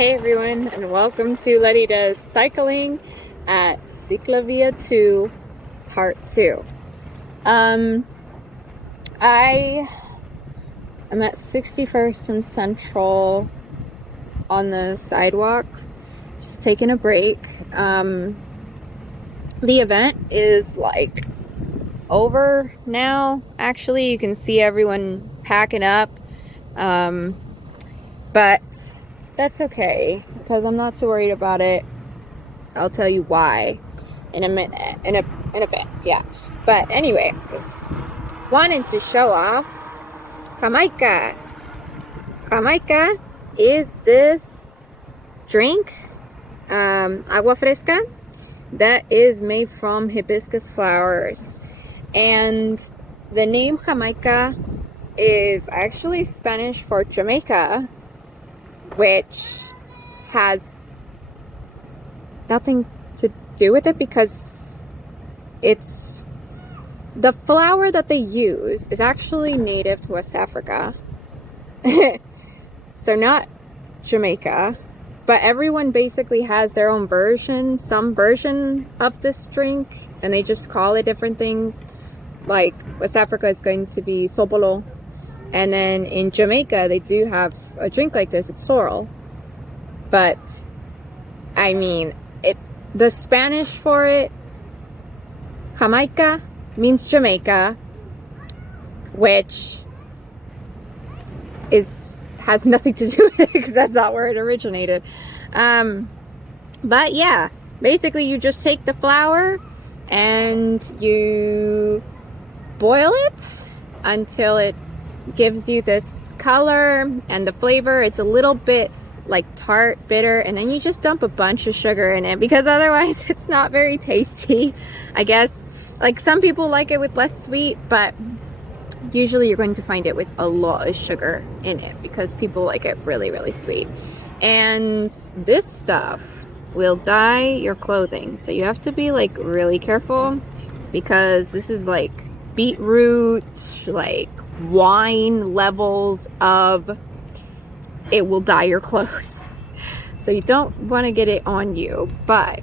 Hey everyone, and welcome to Lety does cycling at CicLAvia 2 Part 2. I am at 61st and Central on the sidewalk, just taking a break. The event is like over now. Actually, you can see everyone packing up, but that's okay because I'm not too worried about it. I'll tell you why in a minute, in a bit. Yeah, but anyway, wanted to show off Jamaica. Jamaica is this drink, agua fresca, that is made from hibiscus flowers. And the name Jamaica is actually Spanish for Jamaica, which has nothing to do with it because it's the flower that they use is actually native to West Africa. So not Jamaica, but everyone basically has their own version, some version of this drink, and they just call it different things. Like West Africa is going to be sobolo, and then in Jamaica they do have a drink like this. It's sorrel, but I mean the Spanish for it, Jamaica, means Jamaica, which has nothing to do with it because that's not where it originated. But yeah, basically you just take the flour and you boil it until it gives you this color and the flavor. It's a little bit like tart, bitter, and then you just dump a bunch of sugar in it because otherwise it's not very tasty. I guess like some people like it with less sweet, but usually you're going to find it with a lot of sugar in it because people like it really, really sweet. And this stuff will dye your clothing, so you have to be like really careful because this is like beetroot, like wine levels of it will dye your clothes. So you don't want to get it on you. But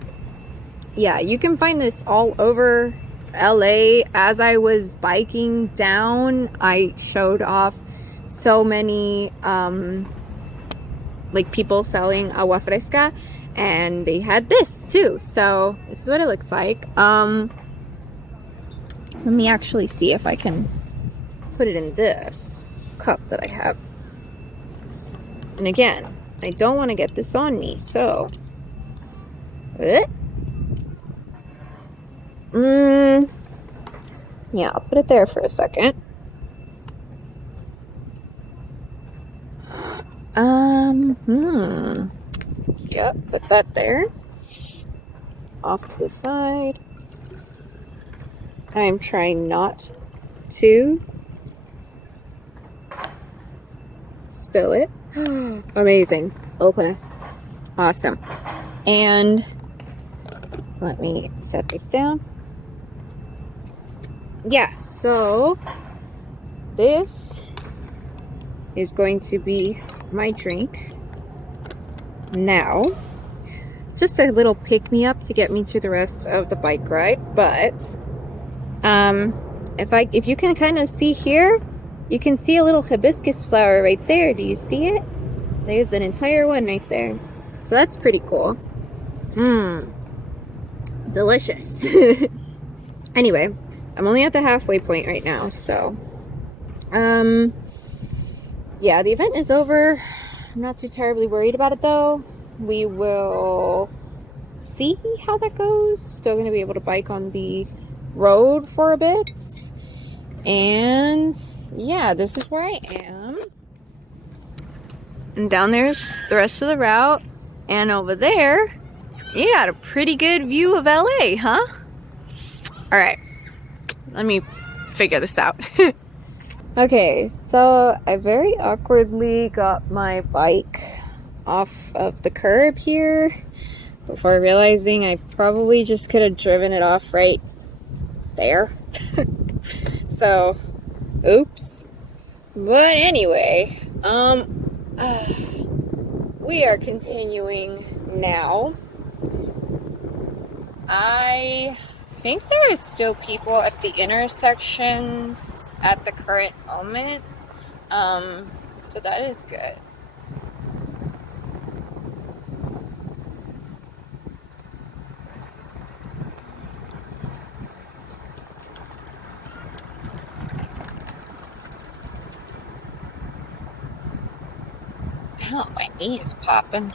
yeah, you can find this all over LA. As I was biking down, I showed off so many like people selling agua fresca, and they had this too. So this is what it looks like. Let me actually see if I can put it in this cup that I have. And again, I don't want to get this on me, so yeah, I'll put it there for a second. Yep, put that there. Off to the side. I'm trying not to spill it. Amazing. Okay. Awesome. And let me set this down. Yeah, so this is going to be my drink now. Just a little pick-me-up to get me through the rest of the bike ride, but if you can kind of see here, you can see a little hibiscus flower right there. Do you see it? There's an entire one right there. So that's pretty cool. Delicious. Anyway, I'm only at the halfway point right now, so yeah, the event is over. I'm not too terribly worried about it though. We will see how that goes. Still going to be able to bike on the road for a bit. And yeah, this is where I am. And down there's the rest of the route. And over there, you got a pretty good view of LA, huh? Alright, let me figure this out. Okay, so I very awkwardly got my bike off of the curb here before realizing I probably just could have driven it off right there. So, oops. But anyway, we are continuing now. I think there are still people at the intersections at the current moment, so that is good. Oh, my knee is popping.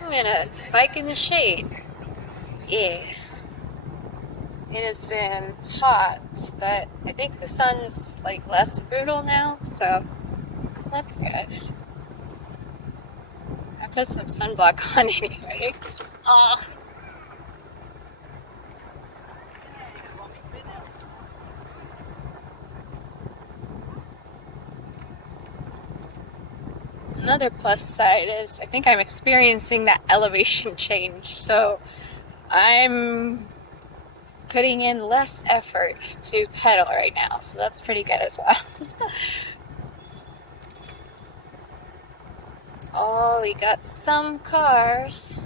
I'm gonna bike in the shade. Yeah. It has been hot, but I think the sun's like less brutal now, so that's good. I put some sunblock on anyway. Another plus side is I think I'm experiencing that elevation change, so I'm putting in less effort to pedal right now, so that's pretty good as well. Oh, we got some cars.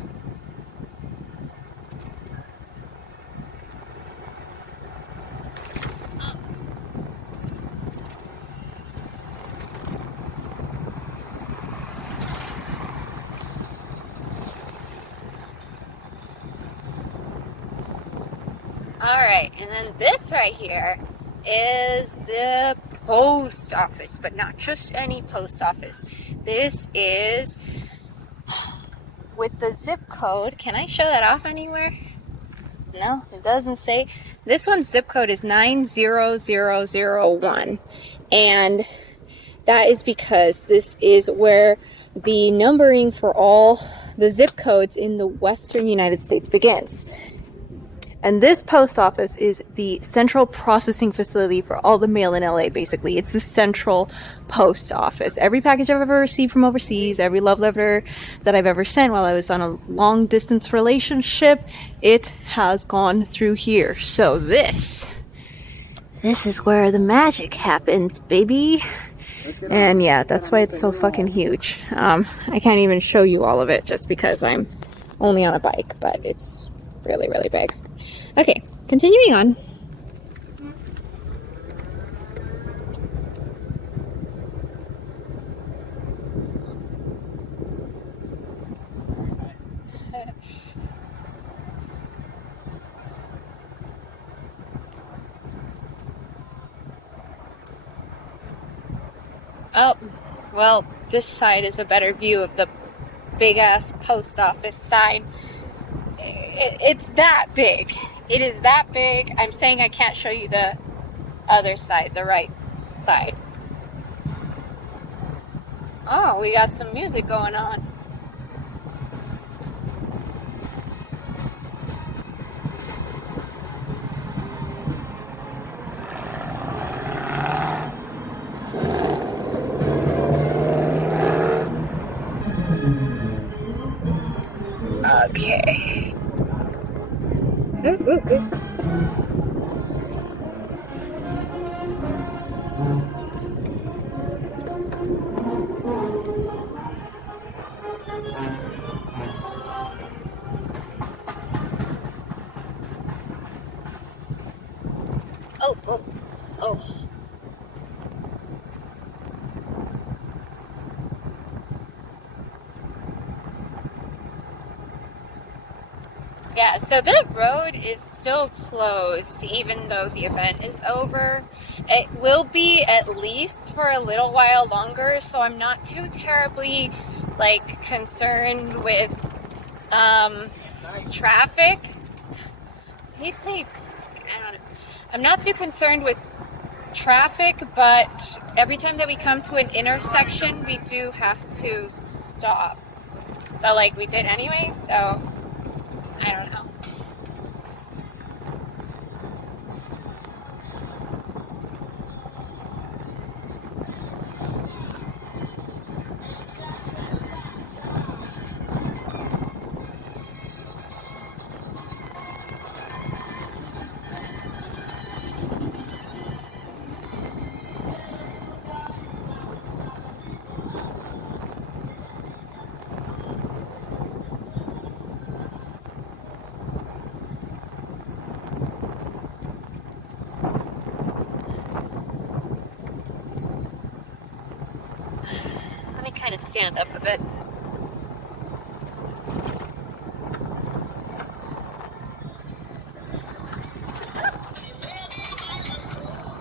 Alright, and then this right here is the post office, but not just any post office. This is with the zip code. Can I show that off anywhere? No, it doesn't say. This one's zip code is 90001, and that is because this is where the numbering for all the zip codes in the western United States begins. And this post office is the central processing facility for all the mail in LA, basically. It's the central post office. Every package I've ever received from overseas, every love letter that I've ever sent while I was on a long distance relationship, it has gone through here. So this is where the magic happens, baby. And yeah, that's why it's so fucking huge. I can't even show you all of it just because I'm only on a bike, but it's really, really big. Okay, continuing on. Oh, well, this side is a better view of the big-ass post office side. It's that big. It is that big. I'm saying I can't show you the other side, the right side. Oh, we got some music going on. Okay. Ooh. Oh. Yeah, so the road is still closed even though the event is over. It will be at least for a little while longer, so I'm not too terribly concerned with traffic. He's safe. I don't know. I'm not too concerned with traffic, but every time that we come to an intersection, we do have to stop. But like we did anyway, so I don't know. Let me kind of stand up a bit.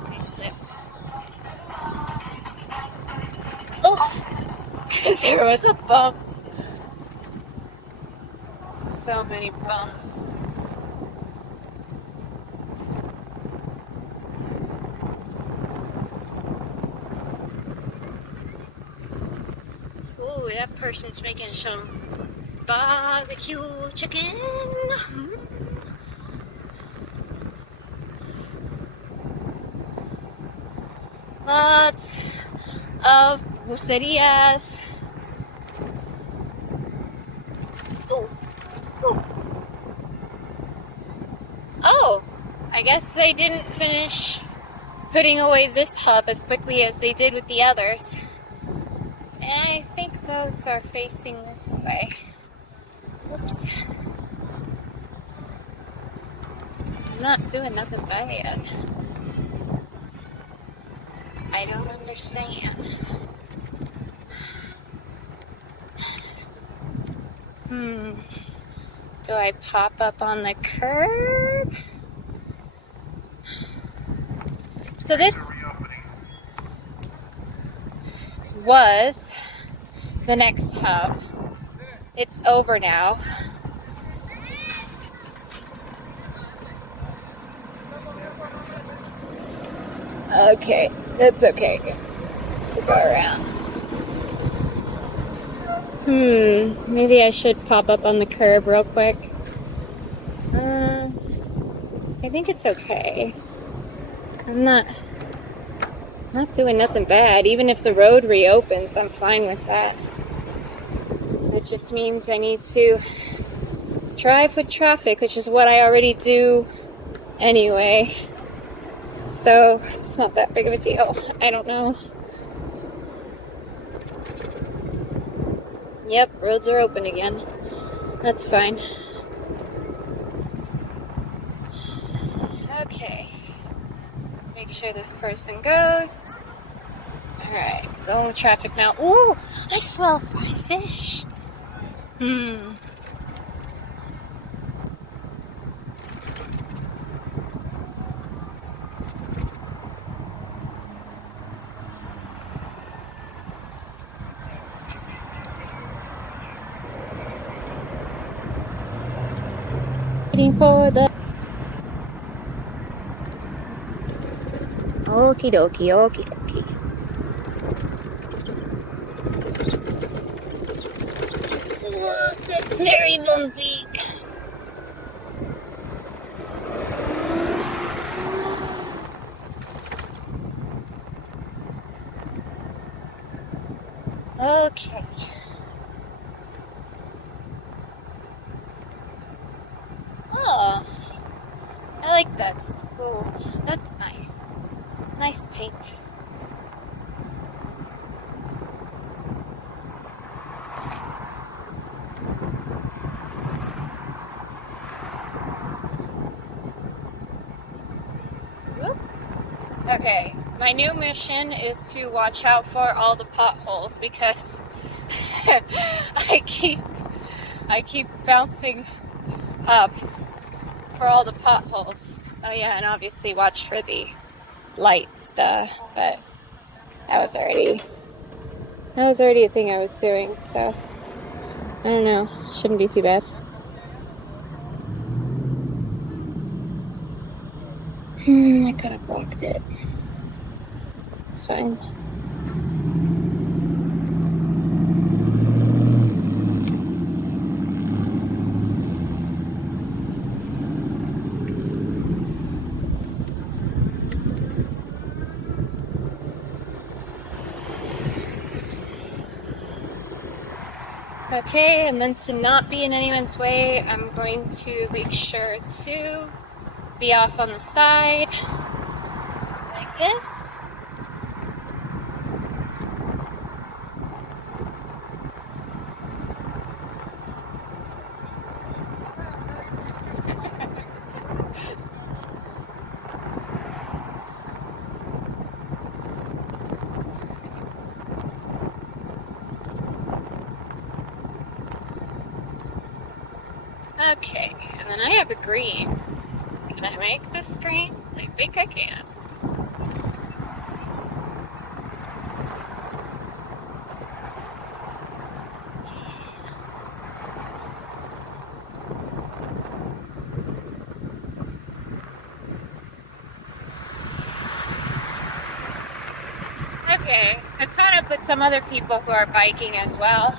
I slipped. Oh, because there was a bump. So many bumps. Ooh, that person's making some barbecue chicken. Lots of quesadillas. Oh, oh. Oh, I guess they didn't finish putting away this hub as quickly as they did with the others. And I think those are facing this way. Oops. I'm not doing nothing bad. I don't understand. Do I pop up on the curb? So this was the next hub. It's over now. Okay, that's okay. We'll go around. Maybe I should pop up on the curb real quick. I think it's okay. I'm not doing nothing bad. Even if the road reopens, I'm fine with that. It just means I need to drive with traffic, which is what I already do anyway. So it's not that big of a deal. I don't know. Yep, roads are open again. That's fine. Okay. Make sure this person goes. Alright, going with traffic now. Ooh, I smell fried fish. Waiting for the okie dokie, okie dokie. It's very bumpy. Okay. Oh, I like that school. That's nice. Nice paint. Whoop. Okay, my new mission is to watch out for all the potholes because I keep bouncing up for all the potholes. Oh yeah, and obviously watch for the light stuff, but that was already a thing I was doing, so I don't know, shouldn't be too bad. I could have blocked it. It's fine. Okay, and then to not be in anyone's way, I'm going to make sure to be off on the side, like this. Okay, and then I have a green. Can I make this green? I think I can. Okay, I've caught up with some other people who are biking as well.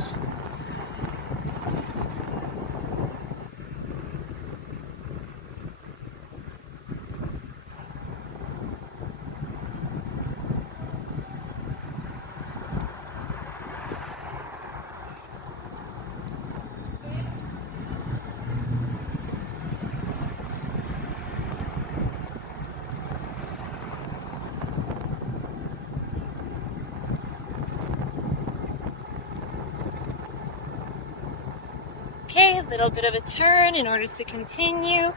Okay, a little bit of a turn in order to continue.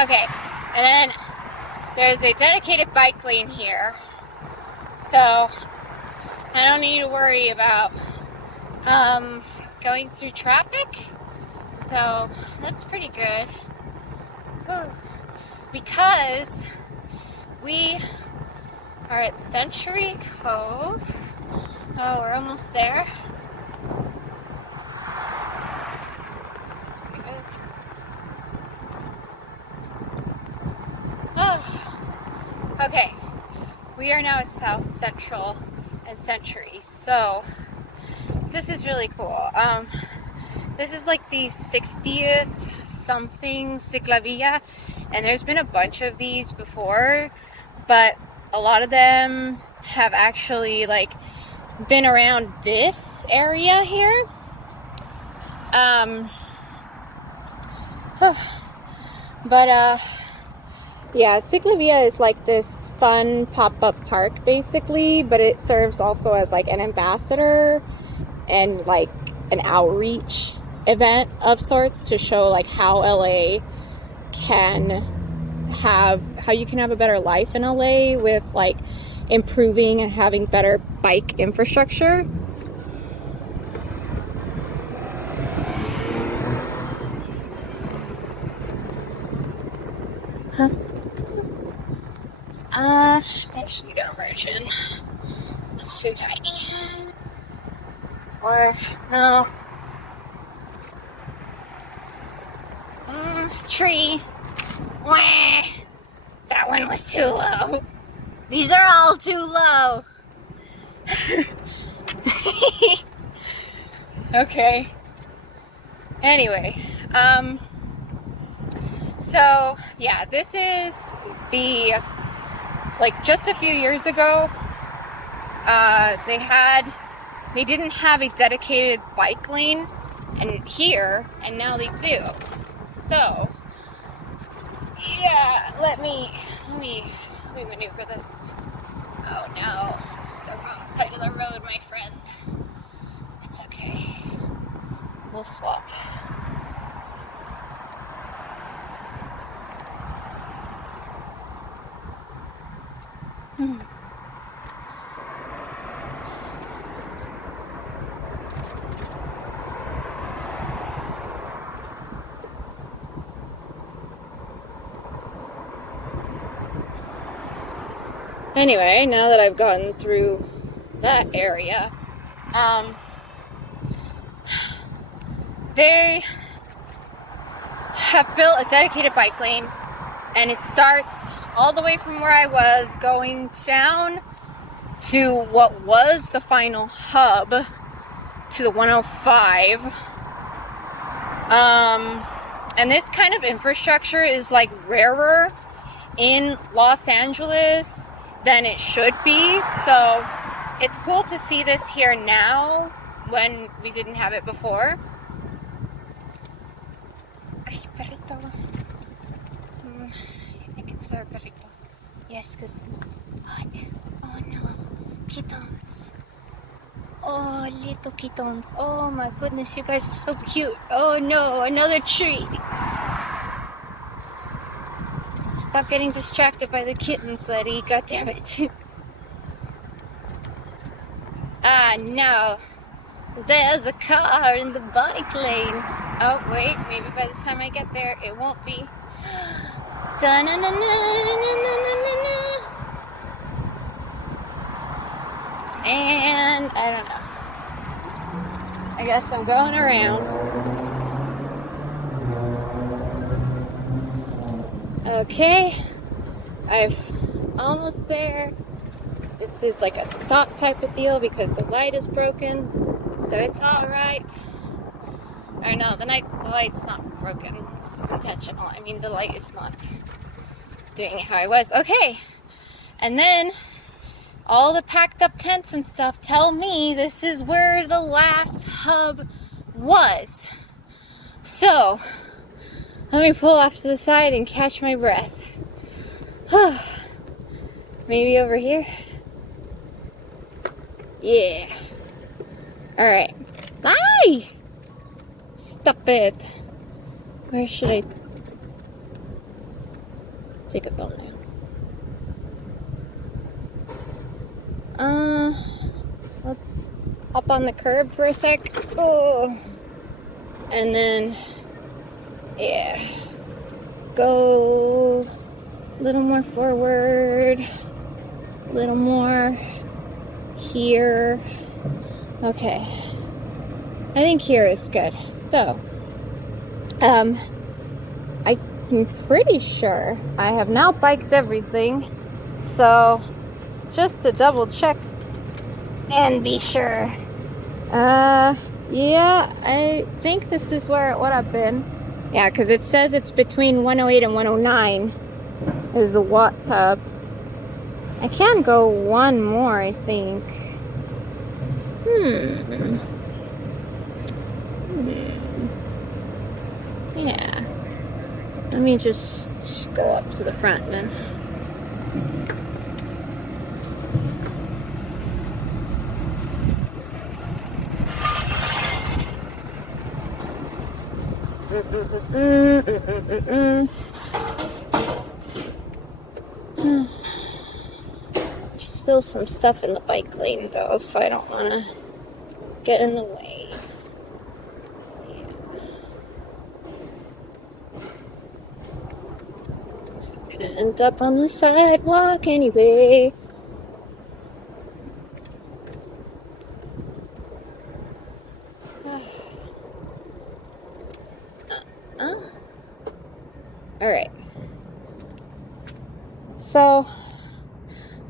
Okay, and then there's a dedicated bike lane here, so I don't need to worry about going through traffic, so that's pretty good. Whew. Because we are at Century Cove. Oh, we're almost there. That's pretty good. Oh, okay. We are now at South Central and Century, so this is really cool. This is like the 60th something CicLAvia, and there's been a bunch of these before, but a lot of them have actually like been around this area here. Yeah, CicLAvia is like this fun pop-up park basically, but it serves also as like an ambassador and like an outreach event of sorts to show like how LA how you can have a better life in LA with like improving and having better bike infrastructure. Huh? Actually gonna merge in. It's too tiny. Or no. Tree. Wah! That one was too low. These are all too low. Okay. Anyway, so yeah, this is the, like just a few years ago, they didn't have a dedicated bike lane here, and now they do. So yeah, let me maneuver this. Oh no, it's the wrong side of the road, my friend. It's okay. We'll swap. Anyway, now that I've gotten through that area, they have built a dedicated bike lane, and it starts all the way from where I was going down to what was the final hub, to the 105. And this kind of infrastructure is like rarer in Los Angeles than it should be, so it's cool to see this here now when we didn't have it before. Ay, perrito. I think it's our perrito. Yes, because what? Oh no, kittens. Oh, little kittens. Oh my goodness, you guys are so cute. Oh no, another tree. Stop getting distracted by the kittens, Lety. God damn it. Ah, no. There's a car in the bike lane. Oh, wait. Maybe by the time I get there, it won't be. And I don't know. I guess I'm going around. Okay. I'm almost there. This is like a stop type of deal because the light is broken. So it's alright. Or no, the light's not broken. This is intentional. I mean, the light is not doing it how I was. Okay. And then all the packed up tents and stuff tell me this is where the last hub was. So, let me pull off to the side and catch my breath. Maybe over here? Yeah. Alright. Bye! Stop it. Where should I take a thumbnail? Let's hop on the curb for a sec. Oh. And then, yeah. Go a little more forward. A little more here. Okay. I think here is good. So, I'm pretty sure I have now biked everything. So, just to double check and be sure. Yeah, I think this is where it would have been. Yeah, because it says it's between 108 and 109 is the watt tub. I can go one more, I think. Yeah. Let me just go up to the front then. Still some stuff in the bike lane though, so I don't want to get in the way. Yeah. So I'm gonna end up on the sidewalk anyway. Alright. So,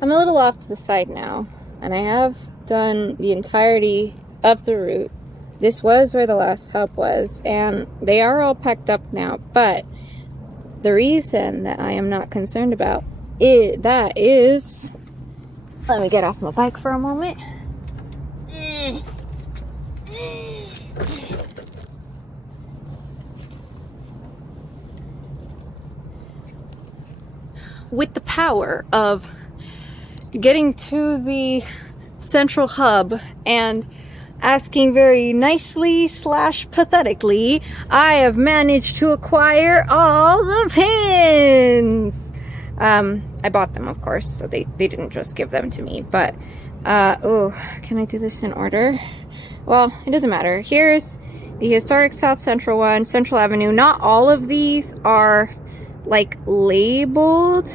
I'm a little off to the side now, and I have done the entirety of the route. This was where the last hub was, and they are all packed up now, but the reason that I am not concerned about it, that is, let me get off my bike for a moment. With the power of getting to the central hub and asking very nicely / pathetically, I have managed to acquire all the pins. I bought them, of course, so they didn't just give them to me, but oh, can I do this in order? Well, it doesn't matter. Here's the historic South Central one, Central Avenue. Not all of these are like labeled.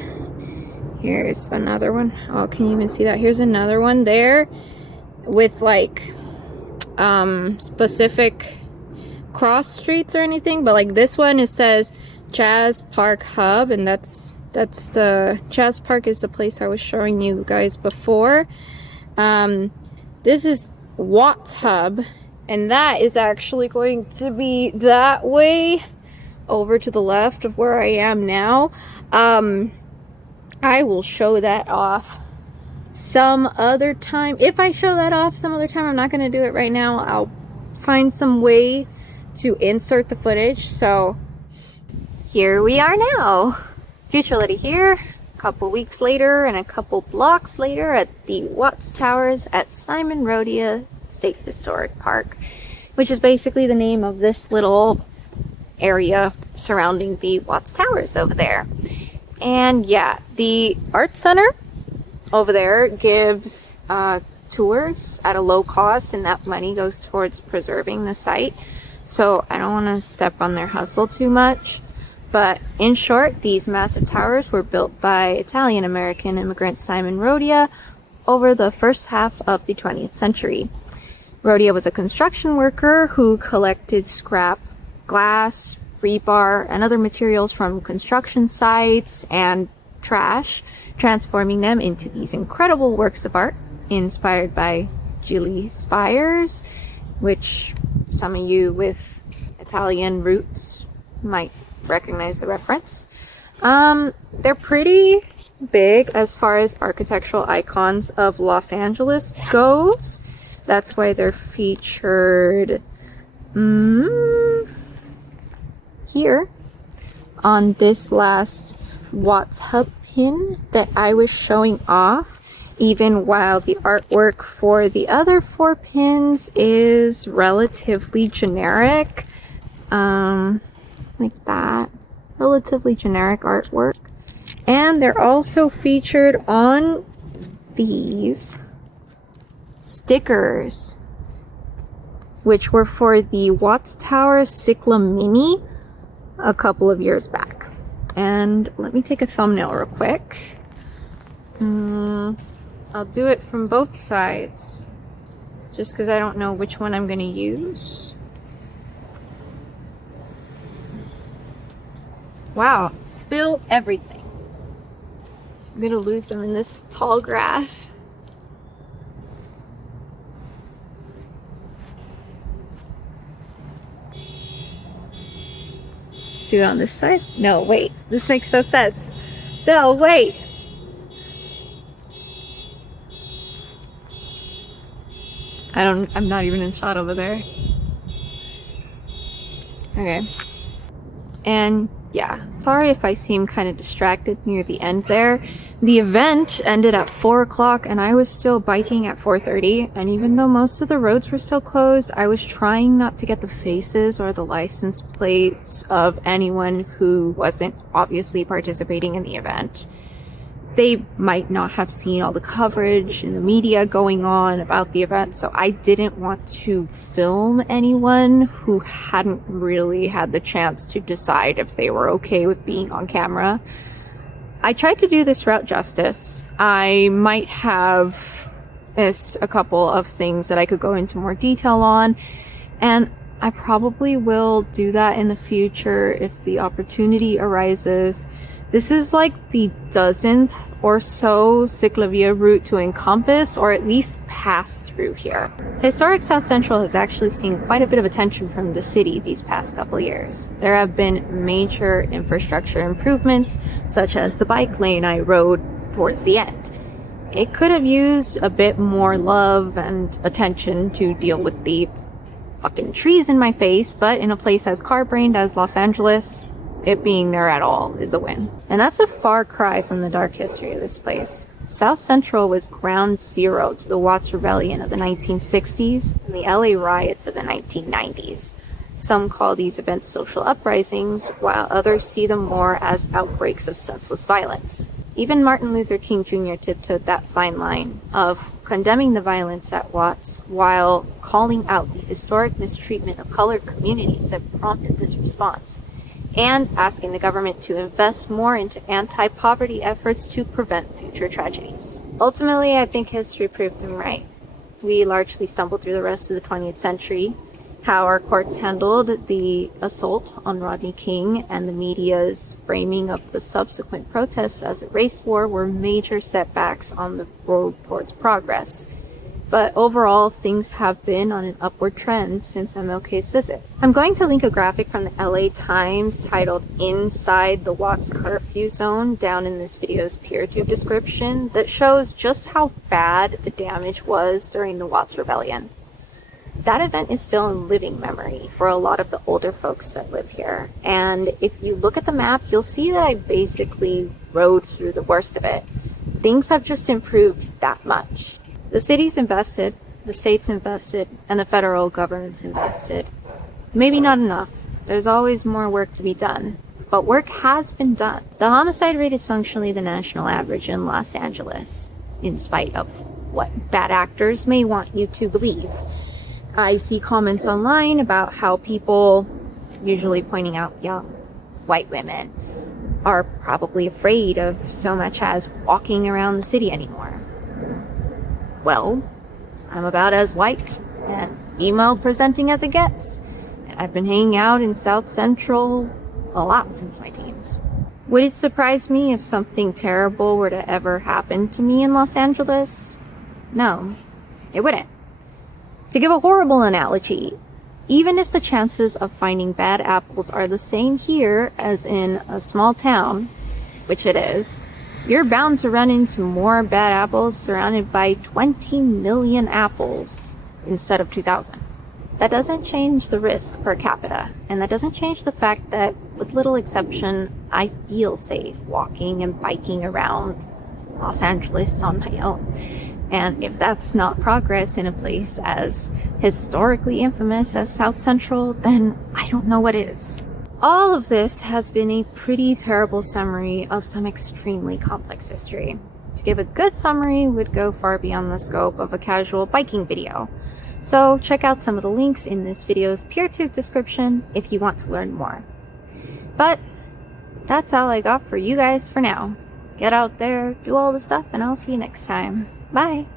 Here's another one. Oh, can you even see that? Here's another one there with like specific cross streets or anything, but like this one, it says Jazz Park Hub, and that's the Jazz Park is the place I was showing you guys before. This is Watts Hub, and that is actually going to be that way over to the left of where I am now. I will show that off some other time. If I show that off some other time, I'm not going to do it right now. I'll find some way to insert the footage. So here we are now. Future Lety here, a couple weeks later and a couple blocks later at the Watts Towers at Simon Rodeo State Historic Park, which is basically the name of this little area surrounding the Watts Towers over there. And yeah, the Art Center over there gives tours at a low cost, and that money goes towards preserving the site. So I don't want to step on their hustle too much. But in short, these massive towers were built by Italian-American immigrant Simon Rodeo over the first half of the 20th century. Rodeo was a construction worker who collected scrap glass, rebar, and other materials from construction sites and trash, transforming them into these incredible works of art inspired by Julie Spires, which some of you with Italian roots might recognize the reference. They're pretty big as far as architectural icons of Los Angeles goes. That's why they're featured here on this last Watts Hub pin that I was showing off, even while the artwork for the other 4 pins is relatively generic. Like that. Relatively generic artwork. And they're also featured on these stickers, which were for the Watts Tower CicLAvia Mini a couple of years back. And let me take a thumbnail real quick. I'll do it from both sides, just because I don't know which one I'm going to use. Wow, spill everything. I'm going to lose them in this tall grass. Let's do it on this side. No, wait. This makes no sense. No, wait. I'm not even in shot over there. Okay. And yeah, sorry if I seem kind of distracted near the end there. The event ended at 4 o'clock and I was still biking at 4:30. And even though most of the roads were still closed, I was trying not to get the faces or the license plates of anyone who wasn't obviously participating in the event. They might not have seen all the coverage in the media going on about the event, so I didn't want to film anyone who hadn't really had the chance to decide if they were okay with being on camera. I tried to do this route justice. I might have missed a couple of things that I could go into more detail on, and I probably will do that in the future if the opportunity arises. This is like the dozenth or so CicLAvia route to encompass or at least pass through here. Historic South Central has actually seen quite a bit of attention from the city these past couple years. There have been major infrastructure improvements, such as the bike lane I rode towards the end. It could have used a bit more love and attention to deal with the fucking trees in my face, but in a place as car-brained as Los Angeles, it being there at all is a win. And that's a far cry from the dark history of this place. South Central was ground zero to the Watts Rebellion of the 1960s and the LA riots of the 1990s. Some call these events social uprisings, while others see them more as outbreaks of senseless violence. Even Martin Luther King Jr. tiptoed that fine line of condemning the violence at Watts while calling out the historic mistreatment of colored communities that prompted this response, and asking the government to invest more into anti-poverty efforts to prevent future tragedies. Ultimately, I think history proved them right. We largely stumbled through the rest of the 20th century, how our courts handled the assault on Rodney King and the media's framing of the subsequent protests as a race war were major setbacks on the road towards progress. But overall, things have been on an upward trend since MLK's visit. I'm going to link a graphic from the LA Times titled "Inside the Watts Curfew Zone" down in this video's PeerTube description that shows just how bad the damage was during the Watts Rebellion. That event is still in living memory for a lot of the older folks that live here. And if you look at the map, you'll see that I basically rode through the worst of it. Things have just improved that much. The city's invested, the state's invested, and the federal government's invested. Maybe not enough. There's always more work to be done. But work has been done. The homicide rate is functionally the national average in Los Angeles, in spite of what bad actors may want you to believe. I see comments online about how people, usually pointing out young white women, are probably afraid of so much as walking around the city anymore. Well, I'm about as white and female presenting as it gets, and I've been hanging out in South Central a lot since my teens. Would it surprise me if something terrible were to ever happen to me in Los Angeles? No, it wouldn't. To give a horrible analogy, even if the chances of finding bad apples are the same here as in a small town, which it is, you're bound to run into more bad apples surrounded by 20 million apples instead of 2,000. That doesn't change the risk per capita, and that doesn't change the fact that, with little exception, I feel safe walking and biking around Los Angeles on my own. And if that's not progress in a place as historically infamous as South Central, then I don't know what is. All of this has been a pretty terrible summary of some extremely complex history. To give a good summary would go far beyond the scope of a casual biking video. So check out some of the links in this video's PeerTube description if you want to learn more. But that's all I got for you guys for now. Get out there, do all the stuff, and I'll see you next time. Bye!